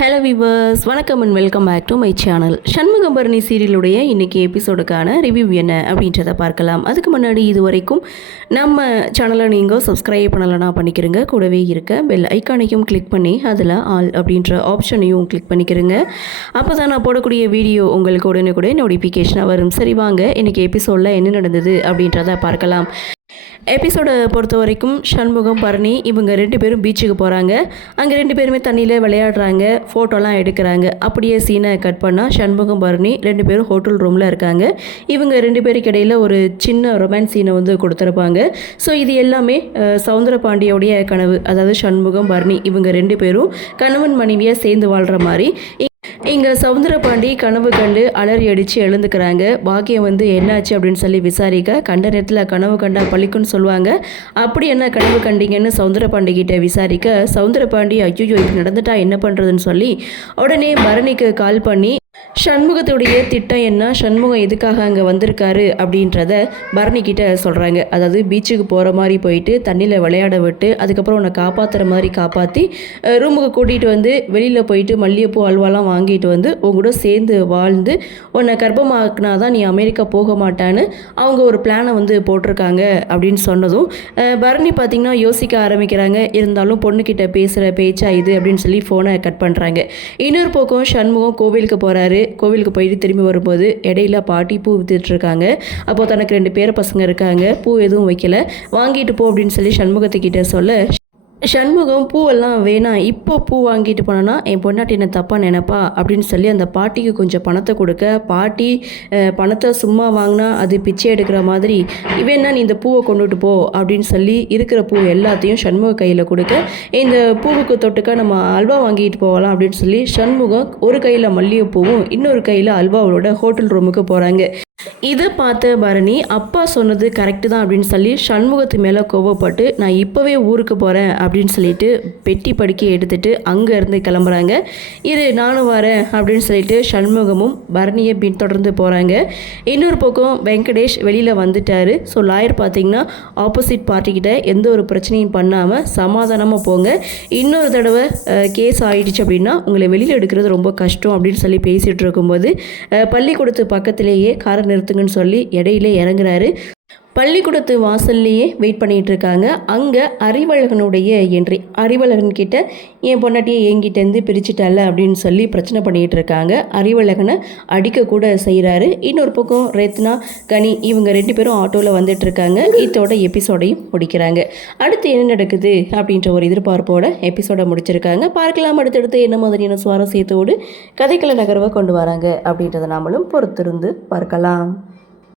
Hello viewers, வணக்கம் and welcome back to my channel. Shanmugaparani சீரியலுடைய இன்றைக்கி எபிசோடுக்கான ரிவ்யூ என்ன அப்படின்றத பார்க்கலாம். அதுக்கு முன்னாடி இது வரைக்கும் நம்ம சேனலை நீங்கள் சப்ஸ்கிரைப் பண்ணலைன்னா பண்ணிக்கிறங்க. கூடவே இருக்க பெல் ஐக்கானையும் கிளிக் பண்ணி அதில் ஆல் அப்படின்ற ஆப்ஷனையும் கிளிக் பண்ணிக்கிறங்க. அப்போ தான் நான் போடக்கூடிய வீடியோ உங்களுக்கு உடனே நோட்டிஃபிகேஷனாக வரும். சரி வாங்க, இன்றைக்கி எபிசோடில் என்ன நடந்தது அப்படின்றத பார்க்கலாம். எபிசோடை பொறுத்த வரைக்கும் சண்முகம், பரணி இவங்க 2 பேரும் பீச்சுக்கு போகிறாங்க. அங்கே 2 பேருமே தண்ணியில் விளையாடுறாங்க, ஃபோட்டோலாம் எடுக்கிறாங்க. அப்படியே சீனை கட் பண்ணால் சண்முகம், பரணி 2 பேரும் ஹோட்டல் ரூமில் இருக்காங்க. இவங்க 2 பேருக்கு இடையில் ஒரு சின்ன ரொமான்ஸ் சீனை கொடுத்துருப்பாங்க. ஸோ இது எல்லாமே சவுந்தரபாண்டியோடைய கனவு. அதாவது சண்முகம், பரணி இவங்க 2 பேரும் கணவன் மனைவியாக சேர்ந்து வாழ்கிற மாதிரி இங்கே சவுந்தரபாண்டி கனவு கண்டு அலறி அடித்து எழுந்துக்கிறாங்க. பாக்கியம் என்னாச்சு அப்படின்னு சொல்லி விசாரிக்க, கண்ட நேரத்தில் கனவு கண்டா பழிக்குன்னு சொல்லுவாங்க. அப்படி என்ன கனவு கண்டீங்கன்னு சவுந்தரபாண்டி கிட்ட விசாரிக்க, சவுந்தரபாண்டி ஐயோ இது நடந்துட்டா என்ன பண்ணுறதுன்னு சொல்லி உடனே பரணிக்கு கால் பண்ணி சண்முகத்துடைய திட்டம் என்ன, சண்முகம் எதுக்காக அங்கே வந்திருக்காரு அப்படின்றத பரணிக்கிட்ட சொல்கிறாங்க. அதாவது பீச்சுக்கு போகிற மாதிரி போயிட்டு தண்ணியில் விளையாட விட்டு அதுக்கப்புறம் உன்னை காப்பாற்றுற மாதிரி காப்பாற்றி ரூமுக்கு கூட்டிகிட்டு வெளியில் போயிட்டு மல்லிகைப்பூ அல்வாலாம் வாங்கிட்டு உங்கூட சேர்ந்து வாழ்ந்து உன்னை கர்ப்பமாக்குனா தான் நீ அமெரிக்கா போக மாட்டான்னு அவங்க ஒரு பிளானை போட்டிருக்காங்க அப்படின்னு சொன்னதும் பரணி பார்த்திங்கன்னா யோசிக்க ஆரம்பிக்கிறாங்க. இருந்தாலும் பொண்ணுக்கிட்ட பேசுகிற பேச்சா இது அப்படின்னு சொல்லி ஃபோனை கட் பண்ணுறாங்க. இன்னொரு பக்கம் சண்முகம் கோவிலுக்கு போகிறாரு. கோவிலுக்கு போயிட்டு திரும்பி வரும்போது இடையில பாட்டி பூ வித்துட்ருக்காங்க. அப்போது தனக்கு 2 பேர பசங்க இருக்காங்க, பூ எதுவும் வைக்கல, வாங்கிட்டு போ அப்படின்னு சொல்லி சண்முகத்துக்கிட்ட சொல்ல, சண்முகம் பூவெல்லாம் வேணாம், இப்போ பூ வாங்கிட்டு போனேன்னா என் பொண்டாட்டி என்ன தப்பாக நினைப்பா அப்படின்னு சொல்லி அந்த பாட்டிக்கு கொஞ்சம் பணத்தை கொடுக்க, பாட்டி பணத்தை சும்மா வாங்கினா அது பிச்சை எடுக்கிற மாதிரி இவன்னா நீ இந்த பூவை கொண்டுட்டு போ அப்படின்னு சொல்லி இருக்கிற பூ எல்லாத்தையும் சண்முக கையில் கொடுக்க, இந்த பூவுக்கு தொட்டுக்க நம்ம அல்வா வாங்கிட்டு போகலாம் அப்படின்னு சொல்லி சண்முகம் ஒரு கையில் மல்லிகைப்பூவும் இன்னொரு கையில் அல்வாவோட ஹோட்டல் ரூமுக்கு போகிறாங்க. இதை பார்த்த பரணி அப்பா சொன்னது கரெக்டு தான் அப்படின்னு சொல்லி சண்முகத்து மேலே கோவப்பட்டு நான் இப்போவே ஊருக்கு போகிறேன் அப்படின்னு சொல்லிட்டு பெட்டி படுக்கி எடுத்துகிட்டு அங்கேருந்து கிளம்புறாங்க. இரு நானும் வரேன் அப்படின்னு சொல்லிட்டு சண்முகமும் பரணியை பின்தொடர்ந்து போகிறாங்க. இன்னொரு பக்கம் வெங்கடேஷ் வெளியில் வந்துட்டார். ஸோ லாயர் பார்த்திங்கன்னா ஆப்போசிட் பார்ட்டிக்கிட்ட எந்த ஒரு பிரச்சனையும் பண்ணாமல் சமாதானமாக போங்க, இன்னொரு தடவை கேஸ் ஆகிடுச்சு அப்படின்னா உங்களை வெளியில் எடுக்கிறது ரொம்ப கஷ்டம் அப்படின்னு சொல்லி பேசிகிட்டு இருக்கும்போது பள்ளிக்கூடத்து பக்கத்திலேயே காரை நிறுத்துங்கன்னு சொல்லி இடையில இறங்குறாரு. பள்ளிக்கூடத்து வாசல்லையே வெயிட் பண்ணிகிட்டு இருக்காங்க. அங்கே அறிவழகனுடைய என்ட்ரி. அறிவழகன் கிட்ட என் பொண்டாட்டியை என்கிட்டேருந்து பிரிச்சுட்டால அப்படின்னு சொல்லி பிரச்சனை பண்ணிகிட்டு இருக்காங்க. அறிவழகனை அடிக்கக்கூட செய்கிறாரு. இன்னொரு பக்கம் ரத்னா, கனி இவங்க 2 பேரும் ஆட்டோவில் வந்துட்டுருக்காங்க. இதோட எபிசோடையும் முடிக்கிறாங்க. அடுத்து என்ன நடக்குது அப்படின்ற ஒரு எதிர்பார்ப்போட எபிசோடை முடிச்சிருக்காங்க. பார்க்கலாம் அடுத்தடுத்து என்ன மாதிரியான சுவாரஸ்யத்தோடு கதைக்கள நகர்வை கொண்டு வராங்க அப்படின்றத நாமளும் பொறுத்திருந்து பார்க்கலாம்.